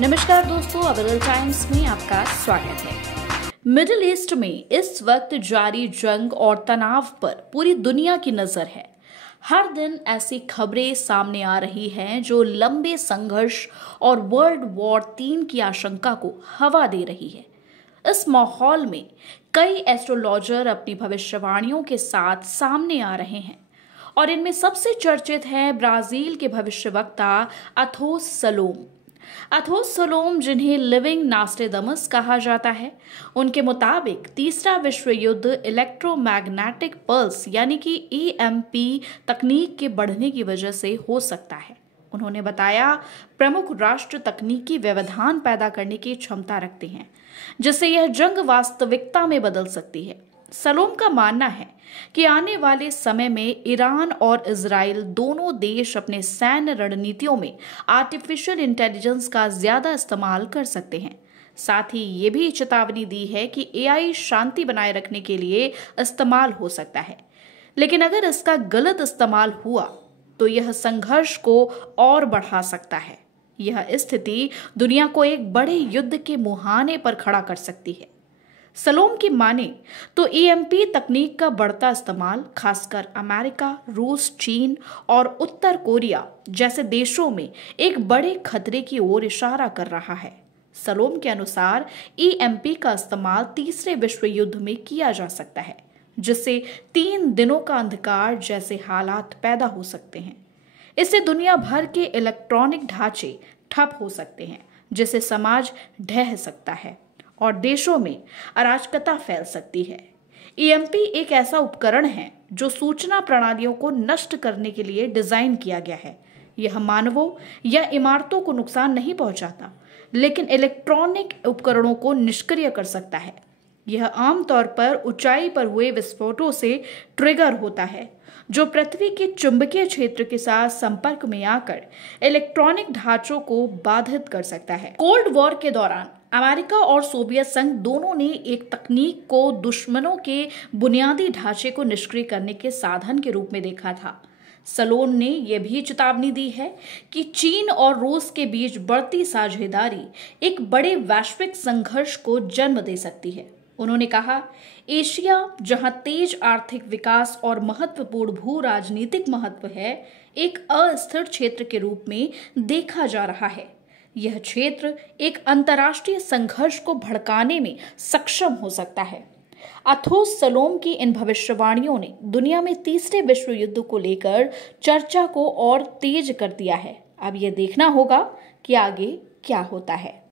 नमस्कार दोस्तों, available times में आपका स्वागत है। मिडिल ईस्ट में इस वक्त जारी जंग और तनाव पर पूरी दुनिया की नजर है। हर दिन ऐसी खबरें सामने आ रही हैं जो लंबे संघर्ष और वर्ल्ड वॉर 3 की आशंका को हवा दे रही है। इस माहौल में कई एस्ट्रोलॉजर अपनी भविष्यवाणियों के साथ सामने आ रहे हैं और इनमें सबसे चर्चित हैं ब्राजील के भविष्यवक्ता अथोस सलोम, जिन्हें लिविंग नास्ट्रेडमस कहा जाता है। उनके मुताबिक तीसरा विश्व युद्ध इलेक्ट्रोमैग्नेटिक पल्स यानी कि ईएमपी तकनीक के बढ़ने की वजह से हो सकता है। उन्होंने बताया, प्रमुख राष्ट्र तकनीकी व्यवधान पैदा करने की क्षमता रखते हैं, जिससे यह जंग वास्तविकता में बदल सकती है। सलोम का मानना है कि आने वाले समय में ईरान और इजराइल दोनों देश अपने सैन्य रणनीतियों में आर्टिफिशियल इंटेलिजेंस का ज्यादा इस्तेमाल कर सकते हैं। साथ ही ये भी चेतावनी दी है कि एआई शांति बनाए रखने के लिए इस्तेमाल हो सकता है, लेकिन अगर इसका गलत इस्तेमाल हुआ तो यह संघर्ष को और बढ़ा सकता है। यह स्थिति दुनिया को एक बड़े युद्ध के मुहाने पर खड़ा कर सकती है। सलोम की माने तो ईएमपी तकनीक का बढ़ता इस्तेमाल खासकर अमेरिका, रूस, चीन और उत्तर कोरिया जैसे देशों में एक बड़े खतरे की ओर इशारा कर रहा है। सलोम के अनुसार ईएमपी का इस्तेमाल तीसरे विश्व युद्ध में किया जा सकता है, जिससे 3 दिनों का अंधकार जैसे हालात पैदा हो सकते हैं। इससे दुनिया भर के इलेक्ट्रॉनिक ढांचे ठप हो सकते हैं, जिससे समाज ढह सकता है और देशों में अराजकता फैल सकती है। ईएमपी एक ऐसा उपकरण है जो सूचना प्रणालियों को नष्ट करने के लिए डिजाइन किया गया है। यह मानवों या इमारतों को नुकसान नहीं पहुंचाता, लेकिन इलेक्ट्रॉनिक उपकरणों को निष्क्रिय कर सकता है। यह आमतौर पर ऊंचाई पर हुए विस्फोटों से ट्रिगर होता है, जो पृथ्वी के चुंबकीय क्षेत्र के साथ संपर्क में आकर इलेक्ट्रॉनिक ढांचों को बाधित कर सकता है। कोल्ड वॉर के दौरान अमेरिका और सोवियत संघ दोनों ने एक तकनीक को दुश्मनों के बुनियादी ढांचे को निष्क्रिय करने के साधन के रूप में देखा था। सलोम ने यह भी चेतावनी दी है कि चीन और रूस के बीच बढ़ती साझेदारी एक बड़े वैश्विक संघर्ष को जन्म दे सकती है। उन्होंने कहा, एशिया, जहां तेज आर्थिक विकास और महत्वपूर्ण भू राजनीतिक महत्व है, एक अस्थिर क्षेत्र के रूप में देखा जा रहा है। यह क्षेत्र एक अंतर्राष्ट्रीय संघर्ष को भड़काने में सक्षम हो सकता है। अथोस सलोम की इन भविष्यवाणियों ने दुनिया में तीसरे विश्व युद्ध को लेकर चर्चा को और तेज कर दिया है। अब यह देखना होगा कि आगे क्या होता है।